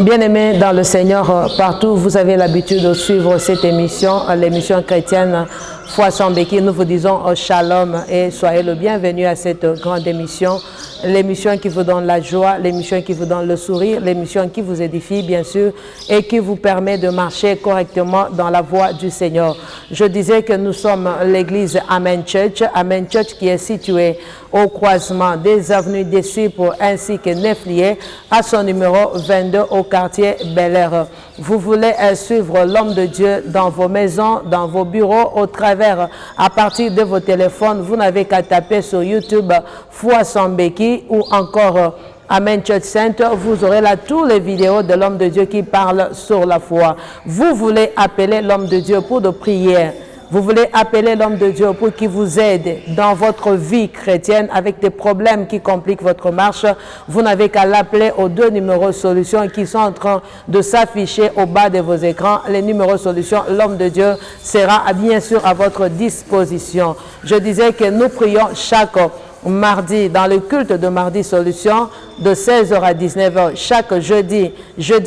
Bien-aimés dans le Seigneur, partout, vous avez l'habitude de suivre cette émission, l'émission chrétienne Foi sans béquille. Nous vous disons shalom et soyez le bienvenu à cette grande émission. L'émission qui vous donne la joie, l'émission qui vous donne le sourire, l'émission qui vous édifie, bien sûr, et qui vous permet de marcher correctement dans la voie du Seigneur. Je disais que nous sommes l'église Amen Church qui est située au croisement des avenues des Cypres ainsi que Neflier, à son numéro 22 au quartier Bel Air. Vous voulez suivre l'homme de Dieu dans vos maisons, dans vos bureaux, au travers, à partir de vos téléphones. Vous n'avez qu'à taper sur YouTube Foi sans béquille ou encore Amen Church Center. Vous aurez là tous les vidéos de l'homme de Dieu qui parle sur la foi. Vous voulez appeler l'homme de Dieu pour de prières. Vous voulez appeler l'homme de Dieu pour qu'il vous aide dans votre vie chrétienne avec des problèmes qui compliquent votre marche. Vous n'avez qu'à l'appeler aux 2 numéros solutions qui sont en train de s'afficher au bas de vos écrans. Les numéros solutions, l'homme de Dieu sera bien sûr à votre disposition. Je disais que nous prions chaque mardi, dans le culte de mardi solution, de 16h à 19h, chaque jeudi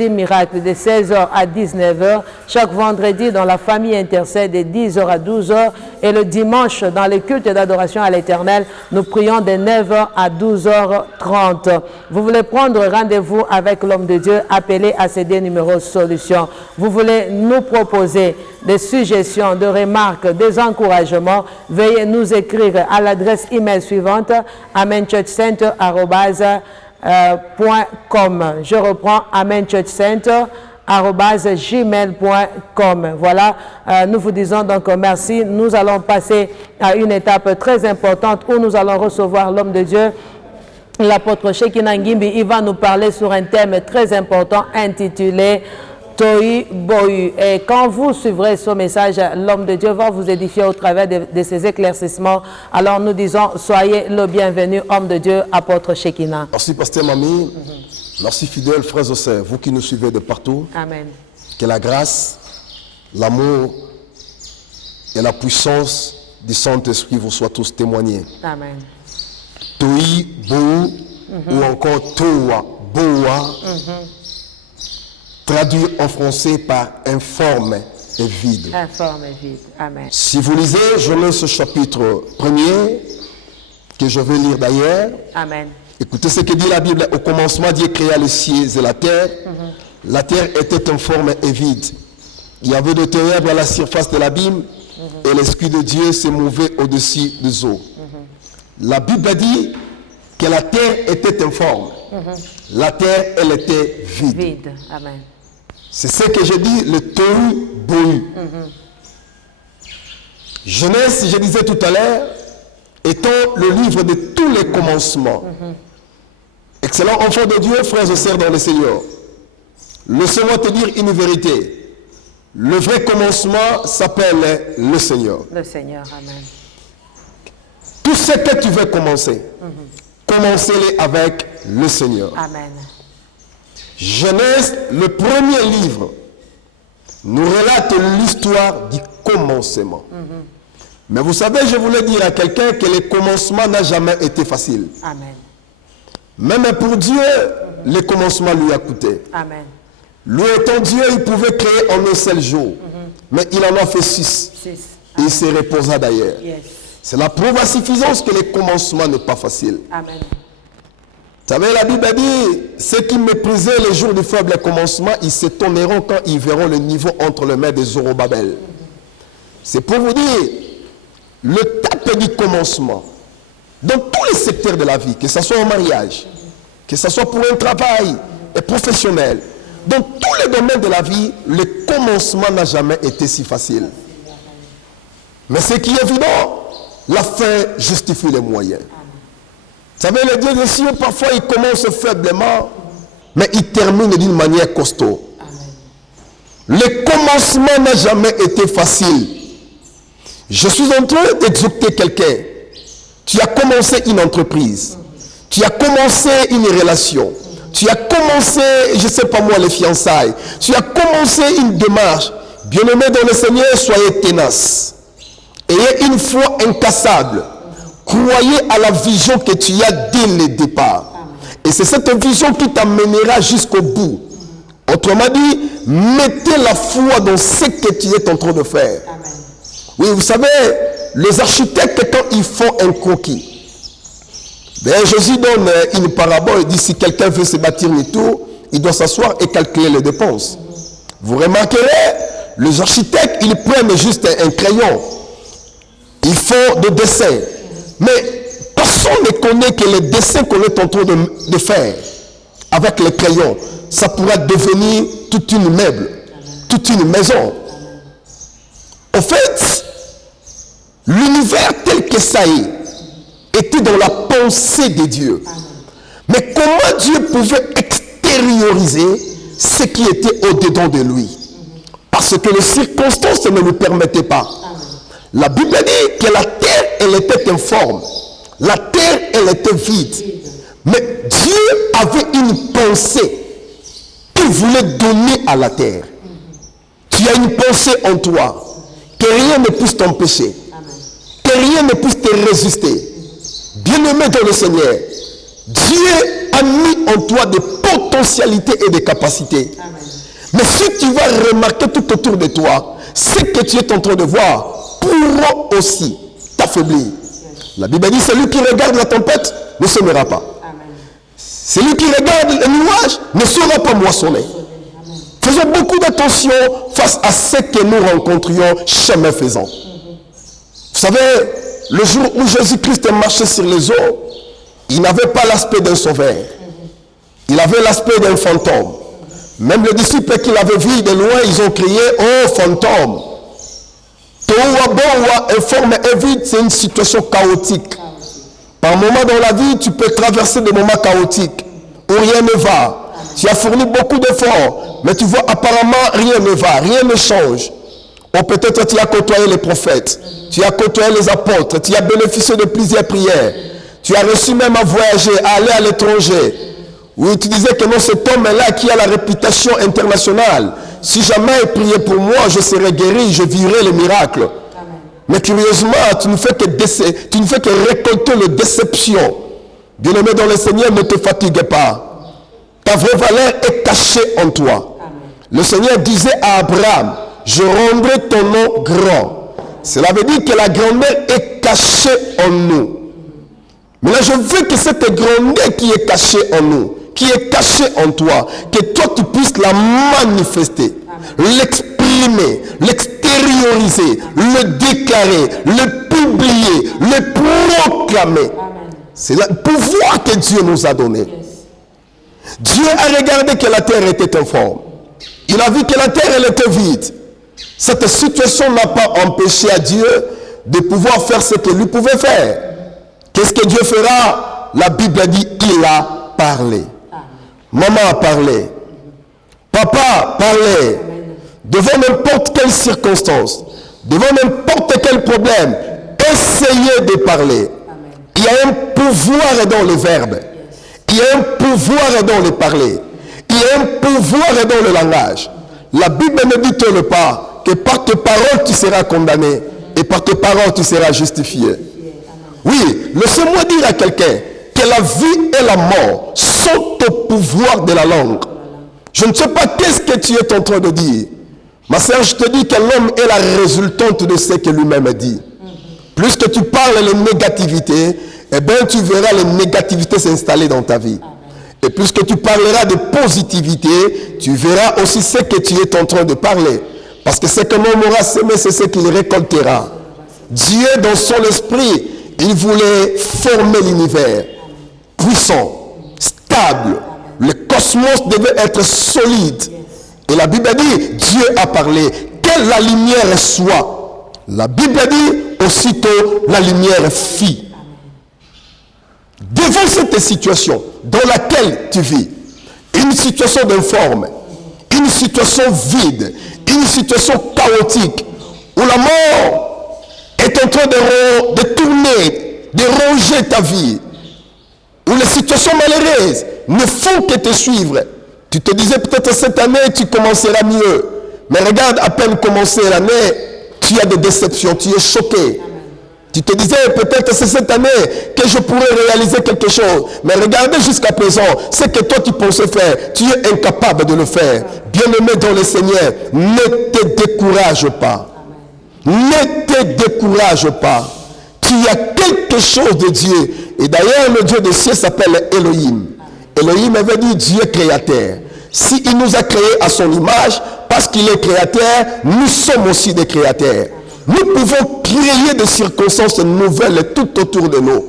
miracle de 16h à 19h, chaque vendredi dans la famille intercède de 10h à 12h et le dimanche dans le culte d'adoration à l'Éternel, nous prions de 9h à 12h30. Vous voulez prendre rendez-vous avec l'homme de Dieu, appelez à ces 2 numéros solutions. Vous voulez nous proposer des suggestions, des remarques, des encouragements, veuillez nous écrire à l'adresse email suivante amenchurchcenter@gmail.com. Je reprends amenchurchcenter@gmail.com. Voilà, nous vous disons donc merci. Nous allons passer à une étape très importante où nous allons recevoir l'homme de Dieu, l'apôtre Shekina Ngimbi. Il va nous parler sur un thème très important intitulé Toi Bohu. Et quand vous suivrez ce message, l'homme de Dieu va vous édifier au travers de ces éclaircissements. Alors nous disons, soyez le bienvenu, homme de Dieu, apôtre Shekina. Merci, pasteur Mami. Merci, fidèles frères et sœurs, vous qui nous suivez de partout. Amen. Que la grâce, l'amour et la puissance du Saint-Esprit vous soient tous témoignés. Amen. Toi Bohu ou encore Toa Boa. Traduit en français par informe et vide. Informe et vide. Amen. Si vous lisez, je lis ce chapitre 1er, que je vais lire d'ailleurs. Amen. Écoutez ce que dit la Bible. Au commencement, Dieu créa les cieux et la terre. La terre était informe et vide. Il y avait des ténèbres à la surface de l'abîme et l'Esprit de Dieu se mouvait au-dessus des eaux. La Bible dit que la terre était informe. La terre, elle était vide. Vide. Amen. C'est ce que je dis, le Tohu Bohu. Genèse, je disais tout à l'heure, étant le livre de tous les commencements. Excellent enfant de Dieu, frères et sœurs dans le Seigneur. Laisse-moi te dire une vérité. Le vrai commencement s'appelle le Seigneur. Le Seigneur, amen. Tout ce que tu veux commencer, commencez-le avec le Seigneur. Amen. Genèse, le premier livre, nous relate l'histoire du commencement. Mais vous savez, je voulais dire à quelqu'un que le commencement n'a jamais été facile. Amen. Même pour Dieu, le commencement lui a coûté. Amen. Lui étant Dieu, il pouvait créer en un seul jour. Mais il en a fait 6. Il se reposa d'ailleurs. Yes. C'est la preuve à suffisance que le commencement n'est pas facile. Amen. Vous savez, la Bible dit, ceux qui méprisaient les jours du faible commencement, ils s'étonneront quand ils verront le niveau entre les mains de Zorobabel. C'est pour vous dire, le tape du commencement, dans tous les secteurs de la vie, que ce soit au mariage, que ce soit pour un travail professionnel, dans tous les domaines de la vie, le commencement n'a jamais été si facile. Mais ce qui est évident, la fin justifie les moyens. Vous savez, le Dieu des cieux, parfois, il commence faiblement, mais il termine d'une manière costaud. Le commencement n'a jamais été facile. Je suis en train d'exhorter quelqu'un. Tu as commencé une entreprise. Tu as commencé une relation. Tu as commencé, je ne sais pas moi, les fiançailles. Tu as commencé une démarche. Bien-aimés dans le Seigneur, soyez tenaces. Ayez une foi incassable. Croyez à la vision que tu as dès le départ. Et c'est cette vision qui t'amènera jusqu'au bout. Autrement dit, mettez la foi dans ce que tu es en train de faire. Amen. Oui, vous savez, les architectes, quand ils font un croquis, ben, Jésus donne une parabole, il dit si quelqu'un veut se bâtir une tour, il doit s'asseoir et calculer les dépenses. Vous remarquerez, les architectes, ils prennent juste un crayon. Ils font des dessins. Mais personne ne connaît que les dessins qu'on est en train de faire avec les crayons. Ça pourra devenir toute une meuble, toute une maison. En fait, l'univers tel que ça était dans la pensée de Dieu. Mais comment Dieu pouvait extérioriser ce qui était au-dedans de lui? Parce que les circonstances ne lui permettaient pas. La Bible dit que la terre, elle était informe. La terre, elle était vide. Mais Dieu avait une pensée qu'il voulait donner à la terre. Tu as une pensée en toi, que rien ne puisse t'empêcher, que rien ne puisse te résister. Bien-aimé dans le Seigneur, Dieu a mis en toi des potentialités et des capacités. Amen. Mais si tu vas remarquer tout autour de toi, ce que tu es en train de voir pourra aussi t'affaiblir. Yes. La Bible dit, celui qui regarde la tempête ne semera pas. Amen. Celui qui regarde les nuages ne sera pas moissonné. Amen. Faisons beaucoup d'attention face à ce que nous rencontrions chemin faisant. Vous savez, le jour où Jésus-Christ marchait sur les eaux, il n'avait pas l'aspect d'un sauveur. Il avait l'aspect d'un fantôme. Même les disciples qui l'avaient vu de loin, ils ont crié « Oh, fantôme !» Informe et vide, c'est une situation chaotique. Par moments dans la vie, tu peux traverser des moments chaotiques où rien ne va. Tu as fourni beaucoup d'efforts, mais tu vois apparemment rien ne va, rien ne change. Ou peut-être tu as côtoyé les prophètes, tu as côtoyé les apôtres, tu as bénéficié de plusieurs prières. Tu as reçu même à voyager, à aller à l'étranger. Oui, tu disais que non, cet homme-là qui a la réputation internationale, si jamais il priait pour moi, je serais guéri, je vivrais les miracles. Amen. Mais curieusement, tu ne fais que récolter les déceptions. Bien-aimé dans le Seigneur, ne te fatigue pas. Ta vraie valeur est cachée en toi. Amen. Le Seigneur disait à Abraham, je rendrai ton nom grand. Cela veut dire que la grandeur est cachée en nous. Mais là, je veux que cette grandeur qui est cachée en nous, qui est cachée en toi, que toi tu puisses la manifester, l'exprimer, l'extérioriser, le déclarer, le publier, le proclamer. C'est le pouvoir que Dieu nous a donné. Dieu a regardé que la terre était informe. Il a vu que la terre elle était vide. Cette situation n'a pas empêché à Dieu de pouvoir faire ce qu'il lui pouvait faire. Qu'est-ce que Dieu fera? La Bible dit il a parlé. Maman a parlé. Papa parlait. Devant n'importe quelle circonstance, devant n'importe quel problème, essayez de parler. Il y a un pouvoir dans le verbe. Il y a un pouvoir dans le parler. Il y a un pouvoir dans le langage. La Bible ne dit-elle pas que par tes paroles tu seras condamné et par tes paroles tu seras justifié. Oui, laissez-moi dire à quelqu'un que la vie et la mort sont au pouvoir de la langue. Je ne sais pas qu'est-ce que tu es en train de dire. Ma sœur, je te dis que l'homme est la résultante de ce que lui-même dit. Plus que tu parles les négativités, eh bien tu verras les négativités s'installer dans ta vie. Et plus que tu parleras de positivité, tu verras aussi ce que tu es en train de parler. Parce que ce que l'homme aura semé, c'est ce qu'il récoltera. Dieu, dans son esprit, il voulait former l'univers puissant, stable. Le cosmos devait être solide. Et la Bible dit, Dieu a parlé, que la lumière soit. La Bible dit, aussitôt la lumière fit. Devant cette situation dans laquelle tu vis, une situation d'informe, une situation vide, une situation chaotique, où la mort est en train de tourner, de ronger ta vie, où les situations malheureuses ne font que te suivre. Tu te disais peut-être cette année tu commenceras mieux, mais regarde, à peine commencer l'année, tu as des déceptions, tu es choqué. Tu te disais peut-être c'est cette année que je pourrais réaliser quelque chose. Mais regardez jusqu'à présent, ce que toi tu pensais faire, tu es incapable de le faire. Bien-aimé dans le Seigneur, ne te décourage pas. Ne te décourage pas. Tu as quelque chose de Dieu. Et d'ailleurs, le Dieu des cieux s'appelle Elohim. Elohim veut dire Dieu créateur. S'il nous a créés à son image, parce qu'il est créateur, nous sommes aussi des créateurs. Nous pouvons créer des circonstances nouvelles tout autour de nous.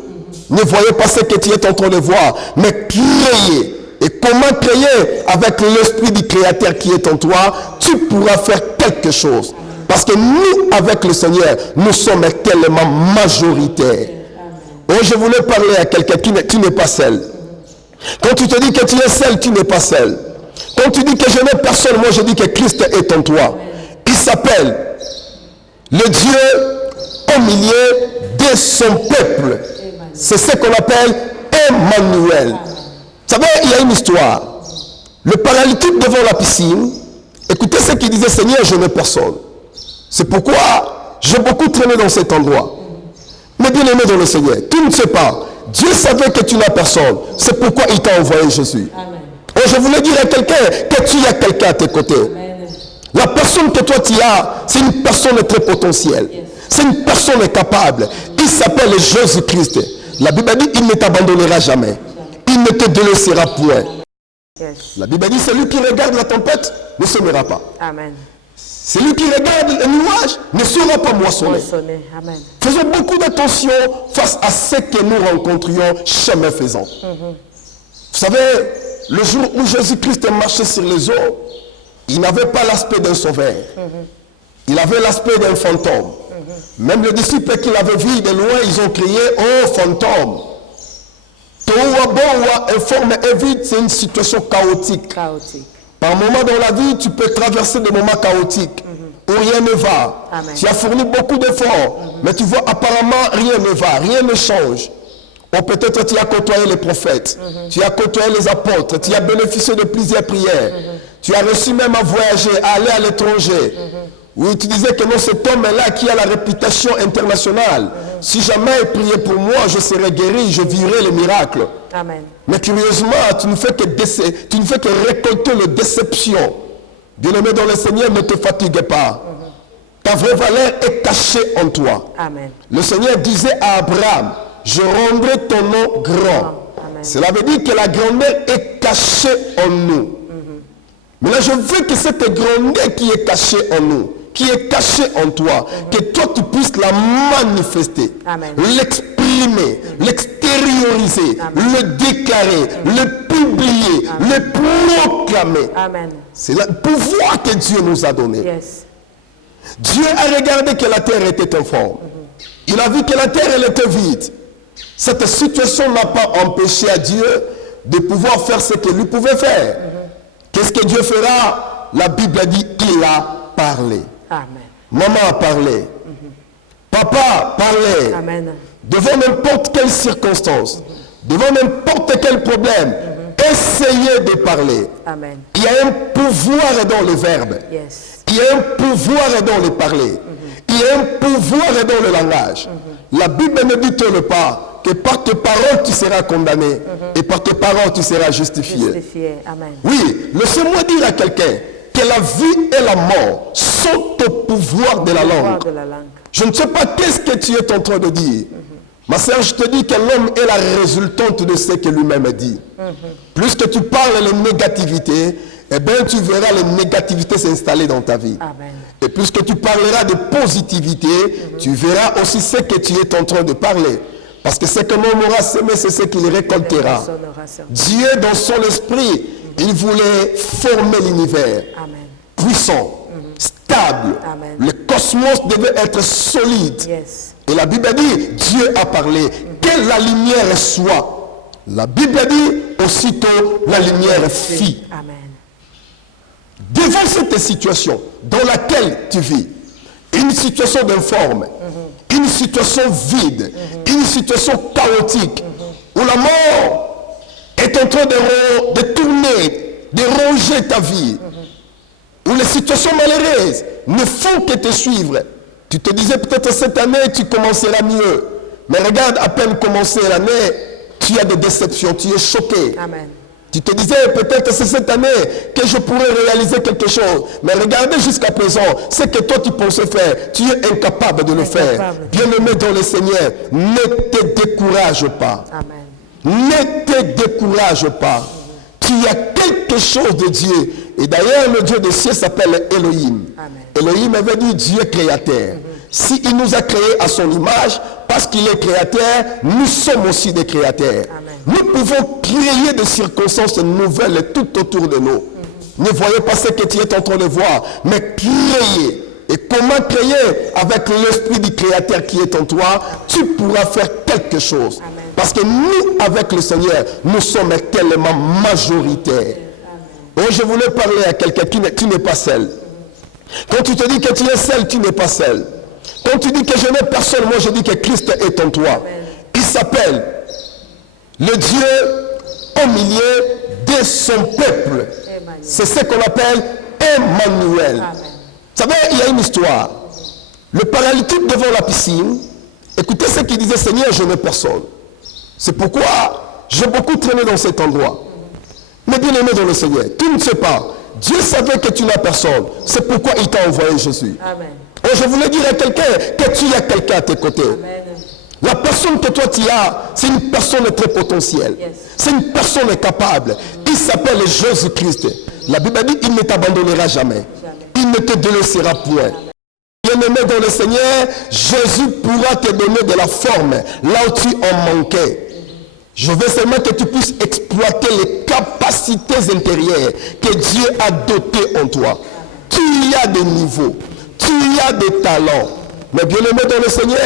Ne voyez pas ce que tu es en train de voir, mais créer. Et comment créer? Avec l'esprit du créateur qui est en toi, tu pourras faire quelque chose. Parce que nous, avec le Seigneur, nous sommes tellement majoritaires. Oh, je voulais parler à quelqu'un qui n'est pas seul. Quand tu te dis que tu es seul, tu n'es pas seul. Quand tu dis que je n'ai personne, moi je dis que Christ est en toi. Il s'appelle le Dieu au milieu de son peuple. C'est ce qu'on appelle Emmanuel. Vous savez, il y a une histoire. Le paralytique devant la piscine, écoutez ce qu'il disait: Seigneur, je n'ai personne. C'est pourquoi j'ai beaucoup traîné dans cet endroit. Mais bien aimé dans le Seigneur, tu ne sais pas. Dieu savait que tu n'as personne. C'est pourquoi il t'a envoyé Jésus. Amen. Oh, je voulais dire à quelqu'un que tu as quelqu'un à tes côtés. Amen. La personne que toi tu as, c'est une personne très potentielle. Yes. C'est une personne capable. Il s'appelle Jésus-Christ. La Bible dit: il ne t'abandonnera jamais. Il ne te délaissera point. Yes. La Bible dit: celui qui regarde la tempête ne semera pas. Amen. Celui qui regarde les nuages ne sera pas moissonné. Amen. Faisons beaucoup d'attention face à ce que nous rencontrions chemin faisant. Vous savez, le jour où Jésus-Christ marchait sur les eaux, il n'avait pas l'aspect d'un sauveur. Il avait l'aspect d'un fantôme. Même les disciples qui l'avaient vu de loin, ils ont crié: oh fantôme! Informe et vide, c'est une situation chaotique. Par moment dans la vie, tu peux traverser des moments chaotiques où rien ne va. Amen. Tu as fourni beaucoup d'efforts, mais tu vois apparemment rien ne va, rien ne change. Ou peut-être tu as côtoyé les prophètes, tu as côtoyé les apôtres, tu as bénéficié de plusieurs prières, tu as reçu même à voyager, à aller à l'étranger. Oui, tu disais que non, cet homme-là qui a la réputation internationale, si jamais il priait pour moi, je serais guéri, je vivrais les miracles. Amen. Mais curieusement, tu ne fais que récolter les déceptions. Bien-aimé dans le Seigneur, ne te fatigue pas. Ta vraie valeur est cachée en toi. Amen. Le Seigneur disait à Abraham: je rendrai ton nom grand. Amen. Cela veut dire que la grandeur est cachée en nous. Mais là, je veux que cette grandeur qui est cachée en nous, qui est cachée en toi, que toi tu puisses la manifester, l'exprimer, l'extérioriser, le déclarer, le publier, le proclamer. C'est le pouvoir que Dieu nous a donné. Yes. Dieu a regardé que la terre était informe. Il a vu que la terre elle était vide. Cette situation n'a pas empêché à Dieu de pouvoir faire ce qu'il lui pouvait faire. Qu'est-ce que Dieu fera? La Bible a dit: il a parlé. Amen. Maman a parlé. Papa a parlé. Amen. Devant n'importe quelle circonstance, devant n'importe quel problème, essayez de parler. Amen. Il y a un pouvoir dans le verbe. Yes. Il y a un pouvoir dans le parler. Il y a un pouvoir dans le langage. La Bible ne dit-elle pas que par tes paroles tu seras condamné et par tes paroles tu seras justifié. Amen. Oui, laissez-moi dire à quelqu'un que la vie et la mort sont au pouvoir de la langue. Je ne sais pas qu'est-ce que tu es en train de dire. Ma sœur, je te dis que l'homme est la résultante de ce que lui-même dit. Plus que tu parles de négativité, eh bien tu verras les négativités s'installer dans ta vie. Amen. Et plus que tu parleras de positivité, tu verras aussi ce que tu es en train de parler. Parce que ce que l'homme aura semé, c'est ce qu'il récoltera. Dieu, dans son esprit, il voulait former l'univers. Puissant, stable. Amen. Le cosmos devait être solide. Yes. Et la Bible dit, Dieu a parlé. Que la lumière soit. La Bible dit, aussitôt la lumière fit. Amen. Devant cette situation dans laquelle tu vis, une situation d'informe, une situation vide, une situation chaotique, où la mort est en train de tourner, de ronger ta vie, où les situations malheureuses ne font que te suivre. Tu te disais peut-être cette année tu commenceras mieux, mais regarde, à peine commencer l'année, tu as des déceptions, tu es choqué. Amen. Tu te disais peut-être c'est cette année que je pourrais réaliser quelque chose. Mais regardez jusqu'à présent, ce que toi tu pensais faire, tu es incapable de le faire. Bien-aimé dans le Seigneur, ne te décourage pas. Amen. Ne te décourage pas. Il y a quelque chose de Dieu. Et d'ailleurs, le Dieu des cieux s'appelle Elohim. Elohim veut dire Dieu créateur. S'il nous a créés à son image, parce qu'il est créateur, nous sommes aussi des créateurs. Amen. Nous pouvons créer des circonstances nouvelles tout autour de nous. Ne voyez pas ce que tu es en train de voir, mais créer. Et comment créer? Avec l'esprit du créateur qui est en toi, tu pourras faire quelque chose. Amen. Parce que nous, avec le Seigneur, nous sommes tellement majoritaires. Oh, je voulais parler à quelqu'un qui n'est pas seul. Quand tu te dis que tu es seul, tu n'es pas seul. Quand tu dis que je n'ai personne, moi je dis que Christ est en toi. Il s'appelle le Dieu au milieu de son peuple. C'est ce qu'on appelle Emmanuel. Vous savez, il y a une histoire. Le paralytique devant la piscine, écoutez ce qu'il disait: Seigneur, je n'ai personne. C'est pourquoi j'ai beaucoup traîné dans cet endroit. Mais bien aimé dans le Seigneur, tu ne sais pas. Dieu savait que tu n'as personne. C'est pourquoi il t'a envoyé Jésus. Amen. Oh, je voulais dire à quelqu'un que tu as quelqu'un à tes côtés. Amen. La personne que toi tu as, c'est une personne très potentielle. Yes. C'est une personne capable. Il s'appelle Jésus-Christ. La Bible dit: il ne t'abandonnera jamais. Il ne te délaissera point. Bien-aimé dans le Seigneur, Jésus pourra te donner de la forme là où tu en manquais. Je veux seulement que tu puisses exploiter les capacités intérieures que Dieu a dotées en toi. Tu y as des niveaux, tu y as des talents. Mais bien-aimé dans le Seigneur,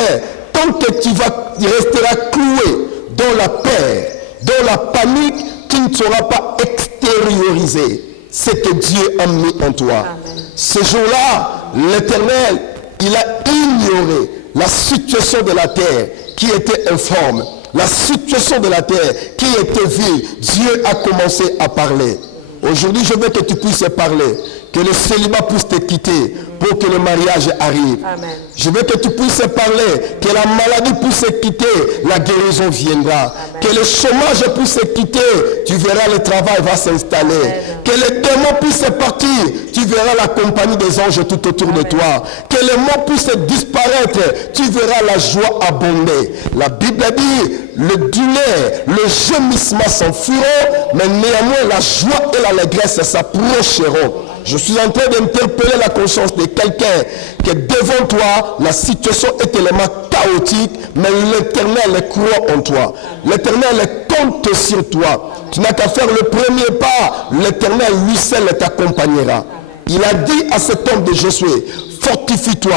tant que tu resteras cloué dans la peur, dans la panique, tu ne sauras pas extérioriser ce que Dieu a mis en toi. Amen. Ce jour-là, l'Éternel, il a ignoré la situation de la terre qui était informe. La situation de la terre qui était vide. Dieu a commencé à parler. Aujourd'hui, je veux que tu puisses parler. Que le célibat puisse te quitter pour que le mariage arrive. Amen. Je veux que tu puisses parler. Que la maladie puisse te quitter. La guérison viendra. Amen. Que le chômage puisse te quitter. Tu verras le travail va s'installer. Que les démons puissent partir. Tu verras la compagnie des anges tout autour Amen. De toi. Que les mots puissent disparaître. Tu verras la joie abonder. La Bible dit: le dîner, le gémissement s'enfuiront, mais néanmoins la joie et l'allégresse s'approcheront. Je suis en train d'interpeller la conscience de quelqu'un que devant toi, la situation est tellement chaotique, mais l'Éternel croit en toi. L'Éternel compte sur toi. Tu n'as qu'à faire le premier pas. L'Éternel lui seul t'accompagnera. Il a dit à cet homme de Josué: fortifie-toi,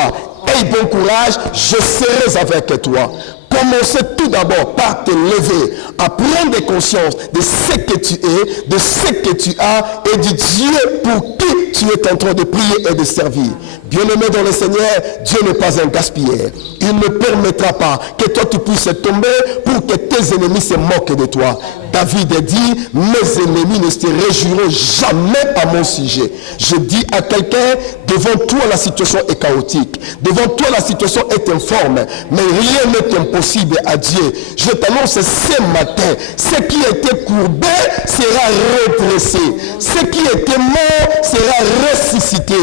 aie bon courage, je serai avec toi. Commencez tout d'abord par te lever, à prendre conscience de ce que tu es, de ce que tu as et du Dieu pour qui tu es en train de prier et de servir. Bien-aimé dans le Seigneur, Dieu n'est pas un gaspilleur. Il ne permettra pas que toi tu puisses tomber pour que tes ennemis se moquent de toi. David a dit: mes ennemis ne se réjouiront jamais à mon sujet. Je dis à quelqu'un: devant toi la situation est chaotique, devant toi la situation est informe, mais rien n'est impossible à Dieu. Je t'annonce ce matin, ce qui était courbé sera redressé, ce qui était mort sera ressuscité.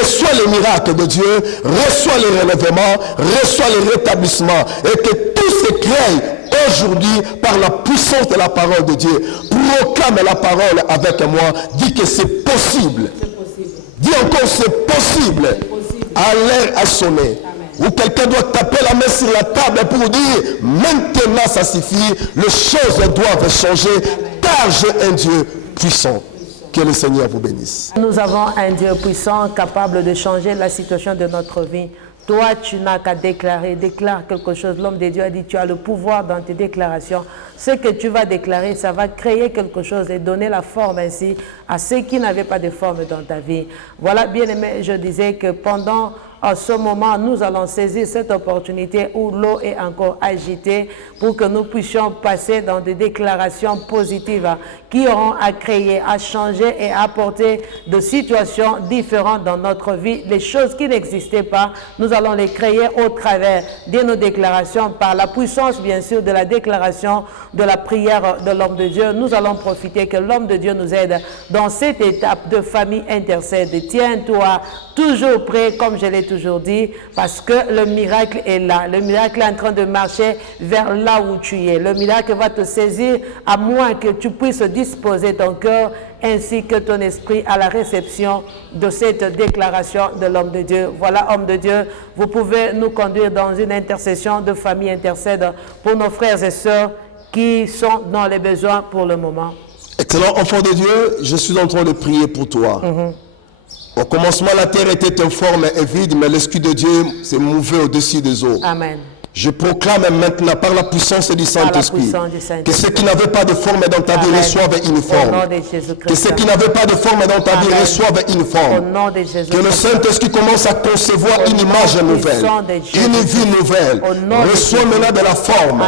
Reçois les miracles de Dieu, reçois le relèvement, reçois le rétablissement, et que tout se crée aujourd'hui par la puissance de la parole de Dieu. Proclame la parole avec moi. Dis que c'est possible. Dis encore: c'est possible. À l'heure a sonné. Ou quelqu'un doit taper la main sur la table pour dire: maintenant ça suffit, les choses doivent changer, car j'ai un Dieu puissant. Que le Seigneur vous bénisse. Nous avons un Dieu puissant capable de changer la situation de notre vie. Toi, tu n'as qu'à déclarer. Déclare quelque chose. L'homme de Dieu a dit: tu as le pouvoir dans tes déclarations. Ce que tu vas déclarer, ça va créer quelque chose et donner la forme ainsi à ceux qui n'avaient pas de forme dans ta vie. Voilà, bien aimé, je disais que pendant en ce moment, nous allons saisir cette opportunité où l'eau est encore agitée pour que nous puissions passer dans des déclarations positives qui auront à créer, à changer et à apporter de situations différentes dans notre vie. Les choses qui n'existaient pas, nous allons les créer au travers de nos déclarations par la puissance, bien sûr, de la déclaration de la prière de l'homme de Dieu. Nous allons profiter que l'homme de Dieu nous aide dans cette étape de famille intercède. Tiens-toi toujours prêt, comme je l'ai toujours dit, parce que le miracle est là. Le miracle est en train de marcher vers là où tu es. Le miracle va te saisir à moins que tu puisses disposer ton cœur ainsi que ton esprit à la réception de cette déclaration de l'homme de Dieu. Voilà, homme de Dieu, vous pouvez nous conduire dans une intercession de famille intercède pour nos frères et sœurs qui sont dans les besoins pour le moment. Excellent enfant de Dieu, je suis en train de prier pour toi. Au commencement, la terre était informe et vide, mais l'Esprit de Dieu s'est mouvé au-dessus des eaux. Amen. Je proclame maintenant par la puissance du Saint-Esprit que ceux qui n'avaient pas de forme dans ta vie reçoivent une forme. Que ceux qui n'avaient pas de forme dans ta vie reçoivent une forme. Que le Saint-Esprit commence à concevoir une image nouvelle, une vie nouvelle. Reçoit maintenant de la forme.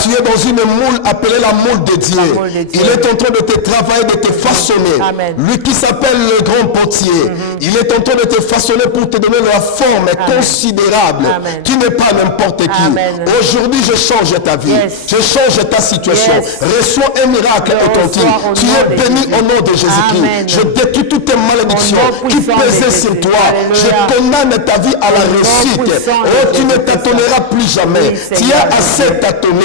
Tu es dans une moule appelée la moule de Dieu. Il est en train de te travailler, de te façonner. Lui qui s'appelle le grand potier, il est en train de te façonner pour te donner la forme considérable qui n'est pas n'importe qui. Aujourd'hui, je change ta vie. Je change ta situation. Reçois un miracle authentique. Tu es béni au nom de Jésus-Christ. Je détruis toutes tes malédictions qui pesaient sur toi. Je condamne ta vie à la réussite. Oh, tu ne tâtonneras plus jamais. Tu as assez tâtonné.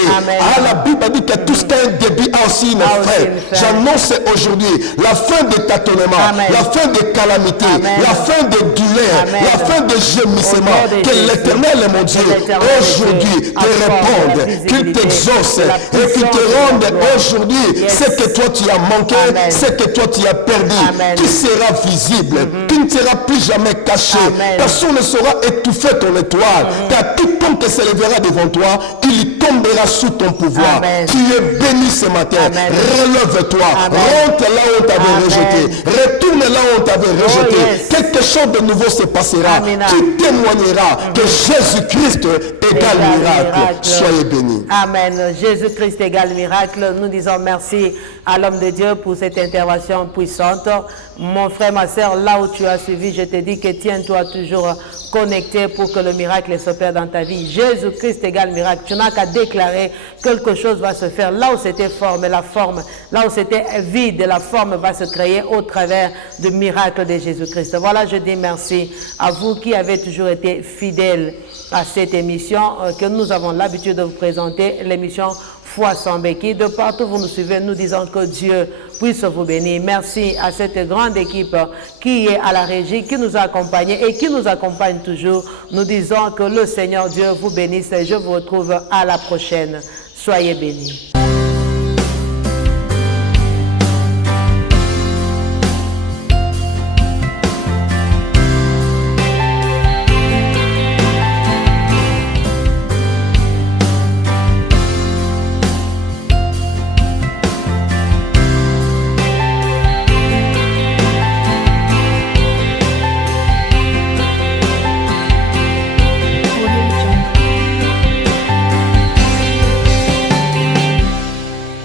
La Bible dit que tout ce qui a un débit a aussi une fin. J'annonce aujourd'hui la fin des tâtonnements, la fin des calamités, la fin des douleurs, la fin des gémissements. Que l'Éternel, mon Dieu, aujourd'hui te réponde, qu'il t'exauce et qu'il te rende aujourd'hui ce que toi tu as manqué, ce que toi tu as perdu, qui sera visible, qui ne sera plus jamais caché. Personne ne saura étouffer ton étoile, car tout homme qui s'élèvera devant toi, il tombera sous ton pouvoir. Tu es béni ce matin. Relève-toi, rentre là où on t'avait rejeté, retourne là où on t'avait rejeté. Quelque chose de nouveau se passera. Tu témoigneras que Jésus-Christ égale miracle. Soyez bénis. Amen. Jésus-Christ égale miracle. Nous disons merci à l'homme de Dieu pour cette intervention puissante. Mon frère, ma soeur, là où tu as suivi, je te dis que tiens-toi toujours connecté pour que le miracle s'opère dans ta vie. Jésus-Christ égale miracle. Tu n'as qu'à déclarer quelque chose va se faire. Là où c'était forme, la forme, là où c'était vide, la forme va se créer au travers du miracle de Jésus-Christ. Voilà, je dis merci à vous qui avez toujours été fidèles à cette émission que nous avons l'habitude de vous présenter, l'émission Foi sans béquille. De partout vous nous suivez, nous disons que Dieu puisse vous bénir. Merci à cette grande équipe qui est à la régie, qui nous a accompagnés et qui nous accompagne toujours. Nous disons que le Seigneur Dieu vous bénisse et je vous retrouve à la prochaine. Soyez bénis.